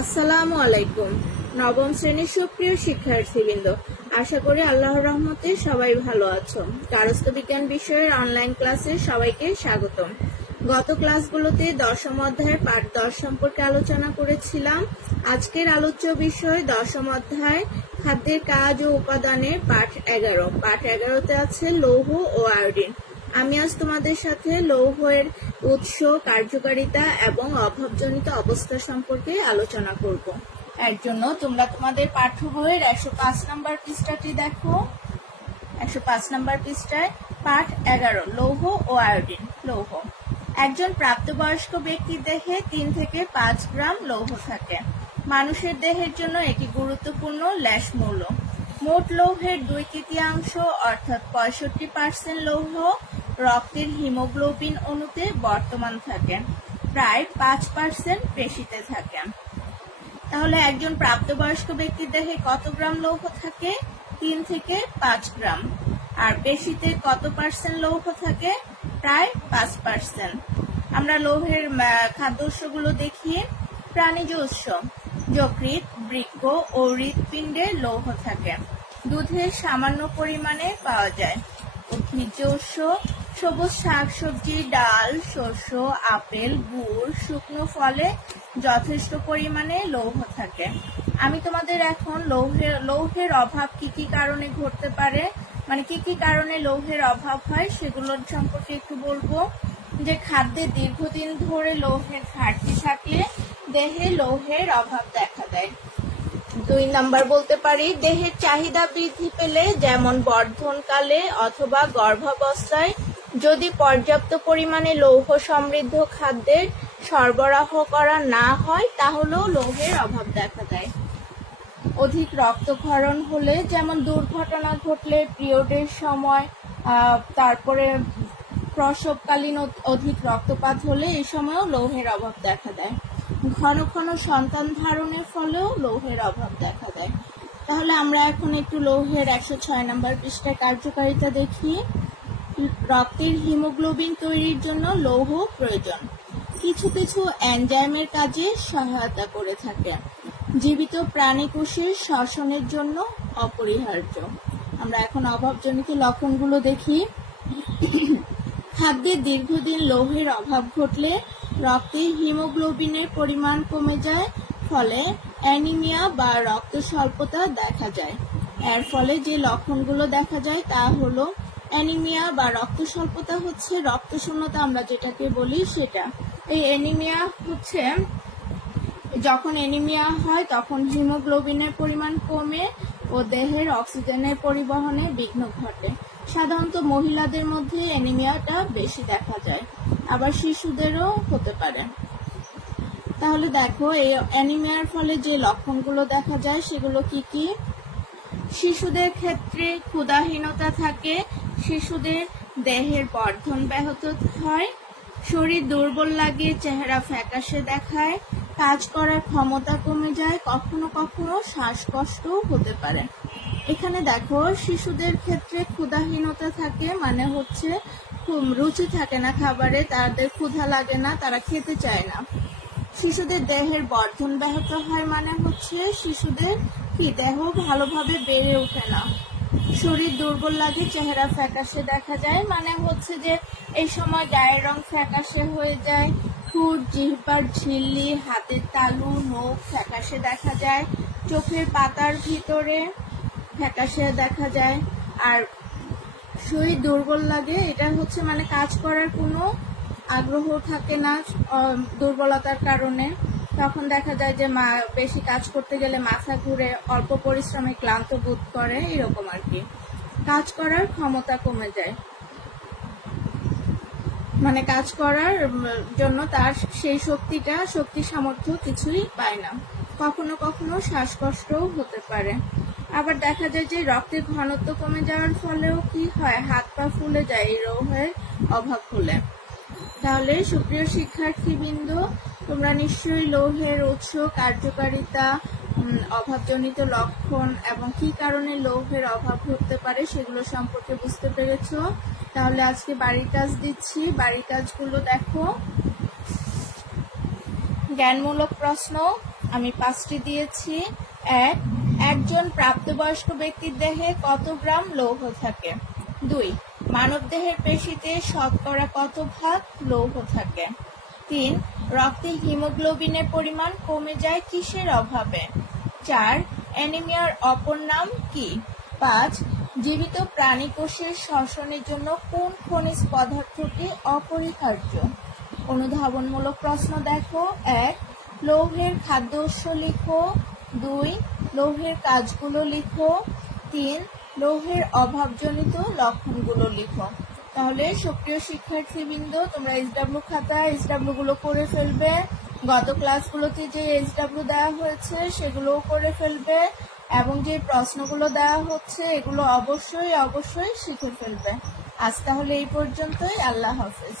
আসসালামু আলাইকুম। নবম শ্রেণীর সুপ্রিয় শিক্ষার্থীবৃন্দ, আশা করি আল্লাহর রহমতে সবাই ভালো আছো। গার্হস্থ্য বিজ্ঞান বিষয়ের অনলাইন ক্লাসে সবাইকে স্বাগতম। গত ক্লাসগুলোতে দশম অধ্যায়ের পাঠ 10 সম্পর্কে আলোচনা করেছিলাম। আজকের আলোচ্য বিষয় দশম অধ্যায় খাদ্যের কাজ ও উপাদানের পাঠ 11। পাঠ 11তে আছে লৌহ ও আয়োডিন। আমি আজ তোমাদের সাথে লৌহের উৎস, কার্যকারিতা এবং অভাবজনিত অবস্থা সম্পর্কে আলোচনা করব। এর জন্য তোমরা তোমাদের পাঠ্য বইয়ের 105 নম্বর পৃষ্ঠাটি দেখো। 105 নম্বর পৃষ্ঠায় পাঠ 11 লৌহ ও আয়োডিন। লৌহ। একজন প্রাপ্তবয়স্ক ব্যক্তির দেহে 3 থেকে 5 গ্রাম লৌহ থাকে। মানুষের দেহের জন্য এটি গুরুত্বপূর্ণ লেশ মৌল। মোট লৌহের 2/3 অর্থাৎ 65% লৌহ রক্তের হিমোগ্লোবিন অণুতে বর্তমান থাকে, প্রায় 5% পেশিতে থাকে। তাহলে একজন প্রাপ্তবয়স্ক ব্যক্তির দেহে কত গ্রাম লৌহ থাকে? 3 থেকে 5 গ্রাম। আর পেশিতে কত পার্সেন্ট লৌহ থাকে? প্রায় 5%। আমরা লৌহের খাদ্য উৎসগুলো দেখি। প্রাণীজ উৎস: যকৃৎ, বৃক্ক ও হৃৎপিণ্ডে লৌহ থাকে। দুধে সামান্য পরিমাণে পাওয়া যায়। উদ্ভিজ্জ উৎস: সবুজ শাকসবজি, ডাল, শস্য, আপেল, গুড়, শুকনো ফলে যথেষ্ট পরিমাণে লৌহ থাকে। আমি তোমাদের এখন লৌহের অভাব কি কি কারণে ঘটতে পারে, মানে কি কি কারণে লৌহের অভাব হয় সেগুলোর সম্পর্কে একটু বলবো। যে খাদ্যে দীর্ঘদিন ধরে লৌহের ঘাটতি থাকলে দেহে লৌহের অভাব দেখা দেয়। 2 নাম্বার বলতে পারি, দেহের চাহিদা বৃদ্ধি পেলে, যেমন বর্ধনকালে অথবা গর্ভাবস্থায় যদি পর্যাপ্ত পরিমাণে লৌহ সমৃদ্ধ খাদ্যের সরবরাহ করা না হয় তাহলেও লৌহের অভাব দেখা দেয়। অধিক রক্তক্ষরণ হলে, যেমন দুর্ঘটনা ঘটলে, পিরিয়ডের সময়, তারপরে প্রসবকালীন অধিক রক্তপাত হলে এই সময়ও লৌহের অভাব দেখা দেয়। ঘন ঘন সন্তান ধারণের ফলেও লৌহের অভাব দেখা দেয়। তাহলে আমরা এখন একটু লৌহের 106 নম্বর পৃষ্ঠায় কার্যকারিতা দেখি। রক্তের হিমোগ্লোবিন তৈরির জন্য লৌহ প্রয়োজন। কিছু কিছু এনজাইমের কাজে সহায়তা করে থাকে। জীবিত প্রাণী কোষের শ্বসনের জন্য অপরিহার্য। আমরা এখন অভাবজনিত লক্ষণগুলো দেখি। খাদ্যে দীর্ঘদিন লৌহের অভাব ঘটলে রক্তে হিমোগ্লোবিনের পরিমাণ কমে যায়, ফলে অ্যানিমিয়া বা রক্ত স্বল্পতা দেখা যায়। এর ফলে যে লক্ষণগুলো দেখা যায় তা হলো অ্যানিমিয়া বা রক্ত স্বল্পতা হচ্ছে রক্তশূন্যতা আমরা যেটাকে বলি সেটা। এই অ্যানিমিয়া হচ্ছে যখন অ্যানিমিয়া হয় তখন হিমোগ্লোবিনের পরিমাণ কমে ও দেহের অক্সিজেনের পরিবহনে বিঘ্ন ঘটে। সাধারণত মহিলাদের মধ্যে অ্যানিমিয়াটা বেশি দেখা যায়, আবার শিশুদেরও হতে পারে। তাহলে দেখো, এই অ্যানিমিয়ার ফলে যে লক্ষণগুলো দেখা যায় সেগুলো কি কি? শিশুদের ক্ষেত্রে ক্ষুধাহীনতা থাকে, শিশুদের দেহের বর্ধন ব্যাহত হয়, শরীর দুর্বল লাগে, চেহারা ফ্যাকাশে দেখায়, কাজ করার ক্ষমতা কমে যায়, কখনো কখনো শ্বাসকষ্টও হতে পারে। এখানে দেখো, শিশুদের ক্ষেত্রে ক্ষুধাহীনতা থাকে মানে হচ্ছে রুচি থাকে না খাবারে, তাদের ক্ষুধা লাগে না, তারা খেতে চায় না। শিশুদের দেহের বর্ধন ব্যাহত হয় মানে হচ্ছে শিশুদের কি দেহ ভালোভাবে বেড়ে ওঠে না। শরীর দুর্বল লাগে, চেহারা ফ্যাকাশে দেখা যায় মানে হচ্ছে যে এই সময় গায়ের রং ফ্যাকাশে হয়ে যায়, ঠোঁট, জিহ্বার ঝিল্লি, হাতের তালু, নখ ফ্যাকাশে দেখা যায়, চোখের পাতার ভিতরে ফ্যাকাশে দেখা যায়। আর শরীর দুর্বল লাগে, এটা হচ্ছে মানে কাজ করার কোনো আগ্রহ থাকে না দুর্বলতার কারণে। তখন দেখা যায় যে বেশি কাজ করতে গেলে মাথা ঘুরে, অল্প পরিশ্রমে ক্লান্ত বোধ করে, এরকম আর কি। কাজ করার ক্ষমতা কমে যায়, মানে কাজ করার জন্য তার সেই শক্তি সামর্থ্য কিছুই পায় না। কখনো কখনো শ্বাসকষ্টও হতে পারে। আবার দেখা যায় যে রক্তের ঘনত্ব কমে যাওয়ার ফলেও কি হয়, হাত পা ফুলে যায় এই লৌহের অভাব হলে। তাহলে সুপ্রিয় শিক্ষার্থীবৃন্দ, তোমরা নিশ্চয়ই লৌহের উৎস, কার্যকারিতা, অভাবজনিত লক্ষণ এবং কি কারণে লৌহের অভাব হতে পারে সেগুলো সম্পর্কে বুঝতে পেরেছ। তাহলে আজকে বাড়ির কাজ দিচ্ছি, বাড়ির কাজগুলো দেখো। জ্ঞানমূলক প্রশ্ন আমি 5টি দিয়েছি। একজন প্রাপ্তবয়স্ক ব্যক্তির দেহে কত গ্রাম লৌহ থাকে? 2, মানবদেহের পেশিতে শতকরা কত ভাগ লৌহ থাকে? 3, রক্তে হিমোগ্লোবিনের পরিমাণ কমে যায় কিসের অভাবে? 4, অ্যানিমিয়ার অপর নাম কি? 5, জীবিত প্রাণী কোষের শ্বসনের জন্য কোন খনিজ পদার্থটি অপরিহার্য? অনুধাবনমূলক প্রশ্ন দেখো। 1, লৌহের খাদ্য উৎস লিখো। 2, লৌহের কাজগুলো লিখো। 3, লৌহের অভাবজনিত লক্ষণগুলো লিখো। তাহলে সুপ্রিয় শিক্ষার্থীবৃন্দ, তোমরা SW খাতা SW গুলো করে ফেলবে। গত ক্লাসগুলোতে যে SW দেওয়া হয়েছে সেগুলোও করে ফেলবে, এবং যে প্রশ্নগুলো দেওয়া হচ্ছে এগুলো অবশ্যই শিখে ফেলবে। আজ তাহলে এই পর্যন্তই। আল্লাহ হাফেজ।